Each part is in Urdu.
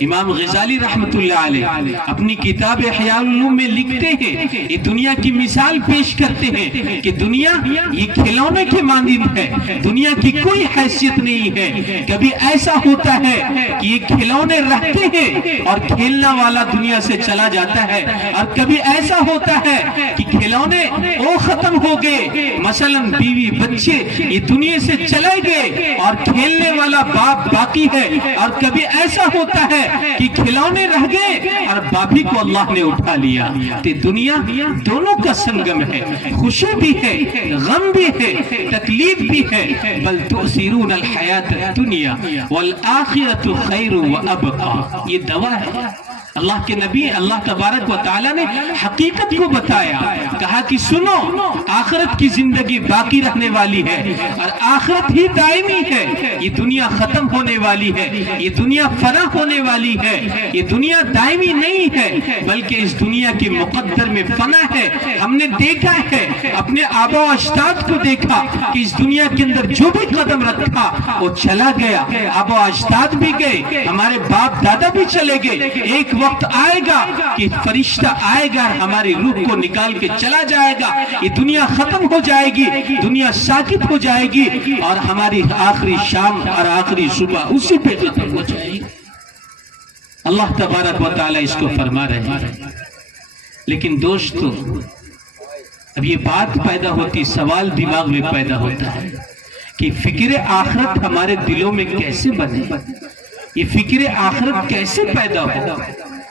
امام غزالی رحمت اللہ علیہ اپنی کتاب احیاء العلوم میں لکھتے ہیں، یہ دنیا کی مثال پیش کرتے ہیں کہ دنیا یہ کھلونے کے مانند ہے، دنیا کی کوئی حیثیت نہیں ہے۔ کبھی ایسا ہوتا ہے کہ یہ کھلونے رہتے ہیں اور کھیلنا والا دنیا سے چلا جاتا ہے، اور کبھی ایسا ہوتا ہے کہ کھلونے وہ ختم ہو گئے، مثلا بیوی بچے یہ دنیا سے چلے گئے اور کھیلنے والا باپ باقی ہے، اور کبھی ایسا ہوتا ہے کہ کھلونے رہ گئے اور باپی کو اللہ نے اٹھا لیا۔ تو دنیا دونوں کا سنگم ہے، خوشی بھی ہے، غم بھی ہے، تکلیف بھی ہے۔ بل تؤثرون الحیات الدنیا والآخرۃ خیر وابقی، یہ دوا ہے۔ اللہ کے نبی اللہ تبارک و تعالیٰ نے حقیقت کو بتایا، کہا کہ سنو آخرت کی زندگی باقی رہنے والی ہے اور آخرت ہی دائمی ہے، یہ دنیا ختم ہونے والی ہے، یہ دنیا فنا ہونے والی ہے، یہ دنیا دائمی نہیں ہے بلکہ اس دنیا کے مقدر میں فنا ہے۔ ہم نے دیکھا ہے، اپنے آبا و اجداد کو دیکھا کہ اس دنیا کے اندر جو بھی قدم رکھا وہ چلا گیا، آبا و اجداد بھی گئے، ہمارے باپ دادا بھی چلے گئے، ایک وقت آئے گا کہ فرشتہ آئے گا ہماری روح کو نکال کے چلا جائے گا، یہ دنیا ختم ہو جائے گی، دنیا ساکت ہو جائے گی اور ہماری آخری شام اور آخری صبح اسی پہ ختم ہو جائے گی۔ اللہ تبارک و تعالی اس کو فرما رہے ہیں۔ لیکن دوستو اب یہ بات پیدا ہوتی، سوال دماغ میں پیدا ہوتا ہے کہ فکر آخرت ہمارے دلوں میں کیسے بنے، یہ فکر آخرت کیسے پیدا ہو۔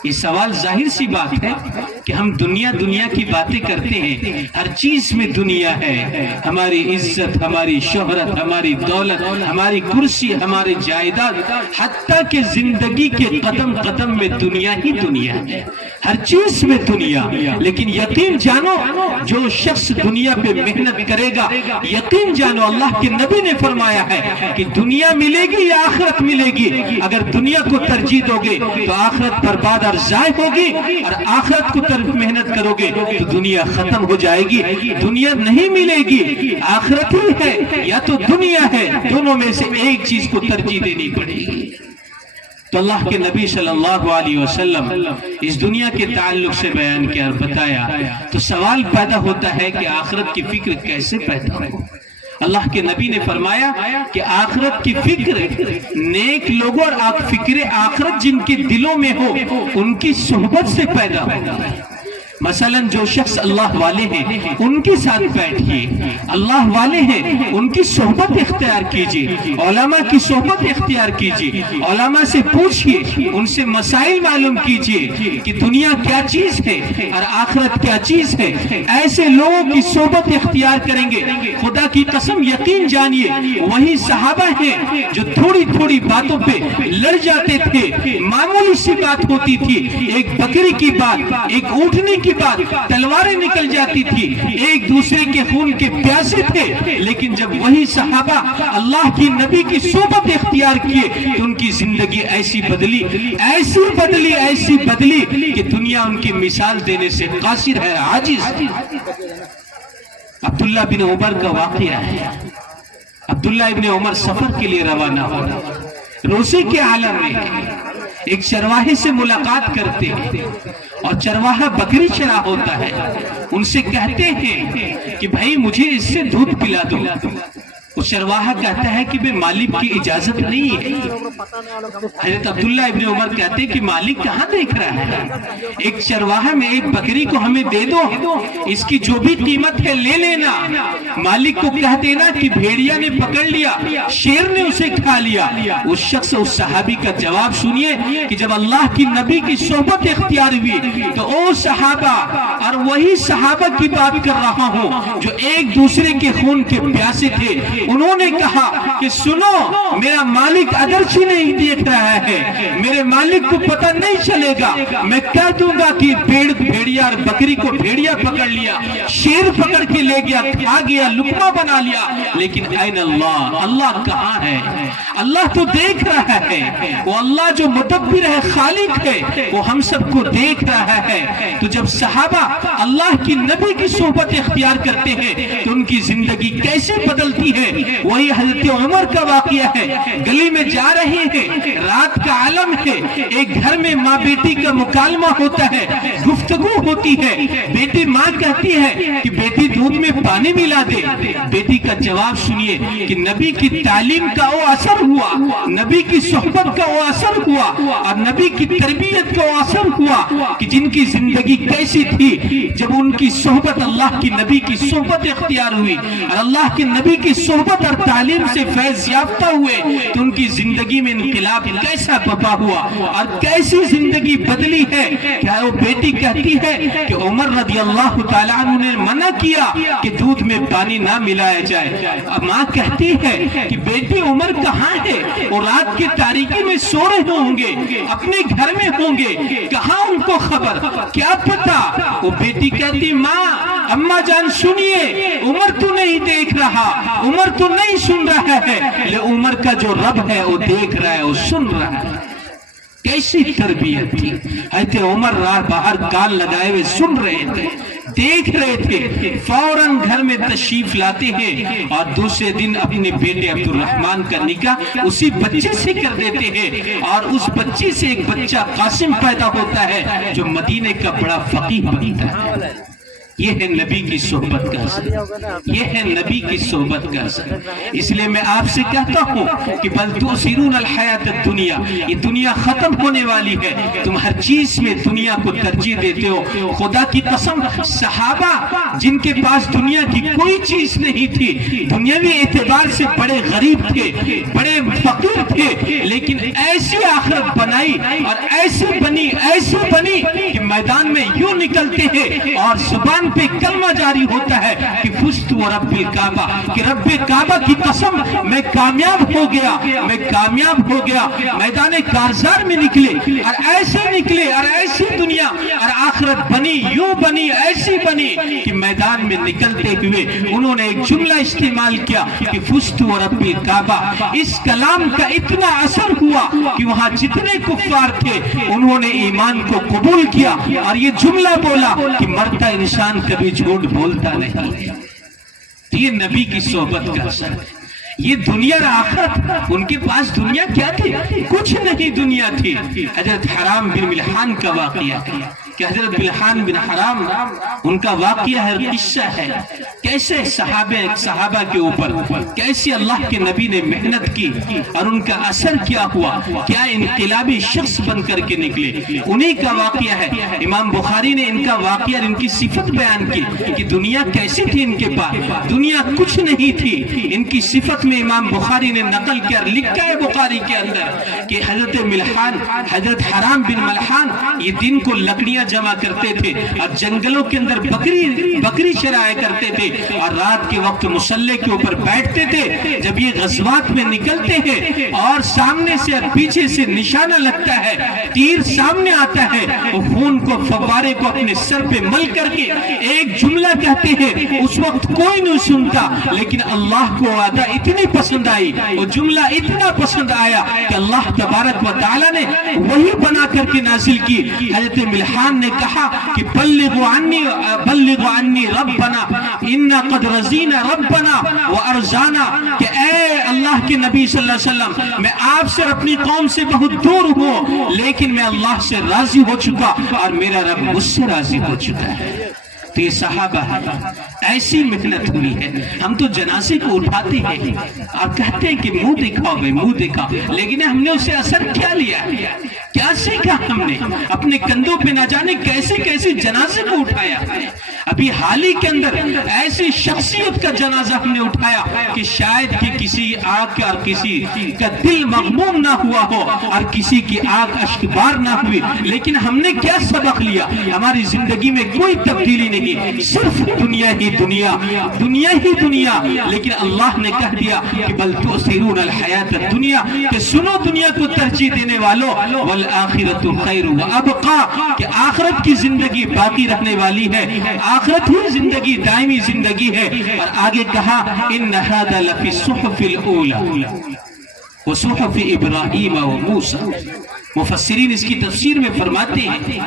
یہ سوال ظاہر سی بات ہے کہ ہم دنیا کی باتیں کرتے ہیں، ہر چیز میں دنیا ہے، ہماری عزت، ہماری شہرت، ہماری دولت، ہماری کرسی، ہمارے جائیداد، حتیٰ کہ زندگی کے قدم قدم میں دنیا ہی دنیا ہے، ہر چیز میں دنیا۔ لیکن یقین جانو جو شخص دنیا پہ محنت کرے گا، یقین جانو اللہ کے نبی نے فرمایا ہے کہ دنیا ملے گی یا آخرت ملے گی۔ اگر دنیا کو ترجیح دو گے تو آخرت برباد اور ضائع ہوگی، اور آخرت کو طرف محنت کرو گے تو دنیا ختم ہو جائے گی، دنیا نہیں ملے گی، آخرت ہی ہے یا تو دنیا ہے، دونوں میں سے ایک چیز کو ترجیح دینی پڑے گی۔ تو اللہ کے نبی صلی اللہ علیہ وسلم اس دنیا کے تعلق سے بیان کیا اور بتایا، تو سوال پیدا ہوتا ہے کہ آخرت کی فکر کیسے پیدا ہو۔ اللہ کے نبی نے فرمایا کہ آخرت کی فکر نیک لوگوں اور فکر آخرت جن کے دلوں میں ہو ان کی صحبت سے پیدا ہوگا۔ مثلا جو شخص اللہ والے ہیں ان کے ساتھ بیٹھیے، اللہ والے ہیں ان کی صحبت اختیار کیجیے، علماء کی صحبت اختیار کیجیے، علماء سے پوچھئے، ان سے مسائل معلوم کیجیے کہ دنیا کیا چیز ہے اور آخرت کیا چیز ہے۔ ایسے لوگوں کی صحبت اختیار کریں گے، خدا کی قسم یقین جانیے وہی صحابہ ہیں جو تھوڑی تھوڑی باتوں پہ لڑ جاتے تھے، معمولی سی بات ہوتی تھی، ایک بکری کی بات، ایک اونٹنے کی بات، تلواریں نکل جاتی تھی، ایک دوسرے کے خون کے پیاسے تھے۔ لیکن جب وہی صحابہ اللہ کی نبی کی صحبت اختیار کیے تو ان کی زندگی ایسی بدلی، ایسی بدلی، ایسی بدلی کہ دنیا ان کی مثال دینے سے قاصر ہے، عاجز۔ عبداللہ بن عمر کا واقعہ ہے۔ عبداللہ ابن عمر سفر کے لیے روانہ ہو، روزے کے عالم میں ایک چرواہے سے ملاقات کرتے ہیں، اور چرواہا بکری چرا ہوتا ہے، ان سے کہتے ہیں کہ بھائی مجھے اس سے دودھ پلا دو۔ وہ چرواہا کہتا ہے کہ بے مالک کی اجازت نہیں ہے۔ حضرت عبداللہ ابن عمر کہتے ہیں کہ مالک کہاں دیکھ رہا ہے، ایک چرواہا میں ایک بکری کو ہمیں دے دو، اس کی جو بھی قیمت ہے لے لینا۔ مالک کو کہہ دینا کہ بھیڑیا نے پکڑ لیا، شیر نے اسے کھا لیا۔ اس شخص اس صحابی کا جواب سنیے کہ جب اللہ کی نبی کی صحبت اختیار ہوئی تو او صحابہ، اور وہی صحابہ کی بات کر رہا ہوں جو ایک دوسرے کے خون کے پیاسے تھے، انہوں نے کہا کہ سنو میرا مالک اگرچہ نہیں دیکھ رہا ہے، میرے مالک کو پتہ نہیں چلے گا، میں کہہ دوں گا کہ بھیڑیا اور بکری کو بھیڑیا پکڑ لیا، شیر پکڑ کے لے گیا، کھا گیا، لقمہ بنا لیا، لیکن این اللہ، اللہ کہاں ہے؟ اللہ تو دیکھ رہا ہے، وہ اللہ جو مدبر ہے، خالق ہے، وہ ہم سب کو دیکھ رہا ہے۔ تو جب صحابہ اللہ کی نبی کی صحبت اختیار کرتے ہیں تو ان کی زندگی کیسے بدلتی ہے، ہے وہی حضرت عمر کا واقعہ ہے. گلی میں جا رہے ہیں, رات کا عالم ہے, ایک گھر میں ماں بیٹی کا مکالمہ ہوتا ہے, گفتگو ہوتی ہے. بیٹی ماں کہتی ہے کہ بیٹی دودھ میں پانی ملا دے. بیٹی کا جواب سنیے کہ نبی کی تعلیم کا وہ اثر ہوا, نبی کی صحبت کا وہ اثر ہوا, اور نبی کی تربیت کا وہ اثر ہوا کہ جن کی زندگی کیسی تھی. جب ان کی صحبت, اللہ کی نبی کی صحبت اختیار ہوئی اور اللہ کے نبی کی صحبت اور تعلیم سے فیض یافتہ ہوئے, تو ان کی زندگی میں انقلاب کیسا برپا ہوا اور کیسی زندگی بدلی ہے. کیا وہ بیٹی کہتی ہے کہ عمر رضی اللہ تعالیٰ عنہ نے منع کیا کہ دودھ میں پانی نہ ملایا جائے. اب ماں کہتی ہے کہ بیٹی عمر کہاں ہے, وہ رات کی تاریکی میں سو رہے ہوں گے, اپنے گھر میں ہوں گے, کہاں ان کو خبر, کیا پتا. وہ بیٹی کہتی ماں, اماں جان سنیے, عمر تو نہیں دیکھ رہا, عمر تو نہیں سن رہا ہے, لے عمر کا جو رب ہے وہ دیکھ رہا ہے, وہ سن رہا ہے. کیسی تربیت تھی. حضرت عمر باہر کان لگائے ہوئے سن رہے تھے, دیکھ رہے تھے. فوراً گھر میں تشریف لاتے ہیں اور دوسرے دن اپنے بیٹے عبد الرحمن کا نکاح اسی بچے سے کر دیتے ہیں, اور اس بچے سے ایک بچہ قاسم پیدا ہوتا ہے جو مدینے کا بڑا فقیہ بنتا ہے. یہ ہے نبی کی صحبت کا اثر, یہ ہے نبی کی صحبت کا اثر. اس لیے میں آپ سے کہتا ہوں کہ بل تؤثرون الحیات الدنیا, یہ دنیا ختم ہونے والی ہے, تم ہر چیز میں دنیا کو ترجیح دیتے ہو. خدا کی قسم, صحابہ جن کے پاس دنیا کی کوئی چیز نہیں تھی, دنیاوی اعتبار سے بڑے غریب تھے, بڑے فقیر تھے, لیکن ایسی آخرت بنائی اور ایسی بنی کہ میدان میں یوں نکلتے ہیں اور زبان پہ کلمہ جاری ہوتا ہے کہ فزت ورب الکعبہ, کہ رب کعبہ کی قسم میں کامیاب ہو گیا, میں کامیاب ہو گیا. میدان کارزار میں نکلے اور ایسے نکلے اور ایسی دنیا اور آخرت بنی, یوں بنی, ایسی بنی کہ میدان میں نکلتے ہوئے انہوں نے ایک جملہ استعمال کیا کہ فزت ورب الکعبہ. اس کلام کا اتنا اثر ہوا کہ وہاں جتنے کفار تھے انہوں نے ایمان کو قبول کیا اور یہ جملہ بولا کہ مرتا انسان کبھی جھوٹ بولتا نہیں. یہ نبی کی صحبت کا اثر ہے. یہ دنیا اور آخرت, ان کے پاس دنیا کیا تھی, کچھ نہیں دنیا تھی. حضرت حرام بن ملحان کا واقعہ کہ حضرت ملحان بن حرام, ان کا واقعہ ہے, قصہ ہے, کیسے صحابہ کے اوپر کیسے اللہ کے نبی نے محنت کی اور ان کا اثر کیا ہوا, کیا انقلابی شخص بن کر کے نکلے. انہی کا واقعہ ہے. امام بخاری نے ان کا واقعہ, ان کی صفت بیان کی کہ دنیا کیسی تھی ان کے پاس, دنیا کچھ نہیں تھی. ان کی صفت میں امام بخاری نے نقل کیا, لکھا ہے بخاری کے اندر کہ حضرت ملحان, حضرت حرام بن ملحان یہ دن کو لکڑیاں جمع کرتے تھے اور جنگلوں کے اندر بکری چرایا کرتے تھے, اور رات کے وقت مسلح کے اوپر بیٹھتے تھے. جب یہ غزوات میں نکلتے ہیں اور سامنے سے اور پیچھے سے نشانہ لگتا ہے, تیر سامنے آتا ہے, وہ خون کو, فوارے کو اپنے سر پہ مل کر کے ایک جملہ کہتے ہیں. اس وقت کوئی نہیں سنتا, لیکن اللہ کو آتا اتنی پسند آئی, وہ جملہ اتنا پسند آیا کہ اللہ تبارک و تعالی نے وہی بنا کر کے نازل کی. حضرت ملحان نے کہا کہ بلغوا عني ربنا انا قد رضینا ربنا وارضانا, کہ اے اللہ کے نبی صلی اللہ علیہ وسلم, میں آپ سے اپنی قوم سے بہت دور ہوں, لیکن میں اللہ سے راضی ہو چکا اور میرا رب مجھ سے راضی ہو چکا ہے. تو یہ صحابہ ہے, ایسی محنت ہوئی ہے. ہم تو جنازے کو اٹھاتے ہیں اور کہتے ہیں کہ منہ دکھاؤ بھائی, منہ دکھاؤ, لیکن ہم نے اسے اثر کیا لیا, کیا سیکھا ہم نے, اپنے کندھوں پہ نہ جانے کیسے کیسے جنازے کو اٹھایا. ابھی حال ہی کے اندر ایسی شخصیت کا جنازہ ہم نے اٹھایا کہ شاید کہ کسی آنکھ اور کسی کا دل مغموم نہ ہوا ہو اور کسی کی آنکھ اشکبار نہ ہوئی, لیکن ہم نے کیا سبق لیا. ہماری زندگی میں کوئی تبدیلی نہیں, صرف دنیا ہی دنیا, دنیا ہی دنیا. لیکن اللہ نے کہہ دیا کہ بل تؤثرون الحیات الدنیا, کہ سنو دنیا کو ترجیح دینے والوں, والآخرت خیر وابقا, کہ آخرت کی زندگی باقی رہنے والی ہے, آخرت ہی زندگی دائمی زندگی ہے. اور آگے کہا ان هذا لفی الصحف الاولى وصحف ابراہیم و موسیٰ. مفسرین اس کی تفسیر میں فرماتے ہیں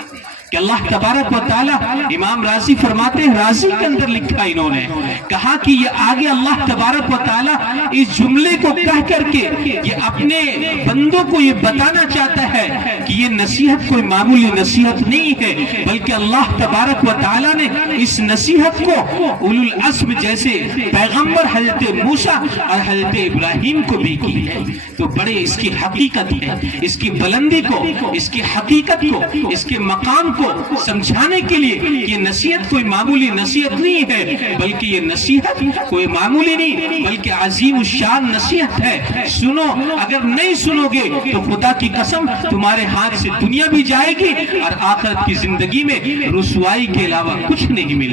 کہ اللہ تبارک و تعالی، امام راضی فرماتے ہیں، راضی کے اندر لکھا انہوں نے کہا کہ یہ آگے اللہ تبارک و تعالی اس جملے کو کہہ کر کے یہ اپنے بندوں کو یہ بتانا چاہتا ہے کہ یہ نصیحت کوئی معمولی نصیحت نہیں ہے، بلکہ اللہ تبارک و تعالی نے اس نصیحت کو اولو العزم جیسے پیغمبر حضرت موسیٰ اور حضرت ابراہیم کو بھی کی ہے۔ تو بڑے اس کی حقیقت ہے، اس کی بلندی کو، اس کی حقیقت کو، اس کے مقام کو سمجھانے کے لیے یہ نصیحت کوئی معمولی نصیحت نہیں ہے، بلکہ یہ نصیحت کوئی معمولی نہیں بلکہ عظیم الشان نصیحت ہے۔ سنو، اگر نہیں سنو گے تو خدا کی قسم تمہارے ہاتھ سے دنیا بھی جائے گی اور آخرت کی زندگی میں رسوائی کے علاوہ کچھ نہیں ملے۔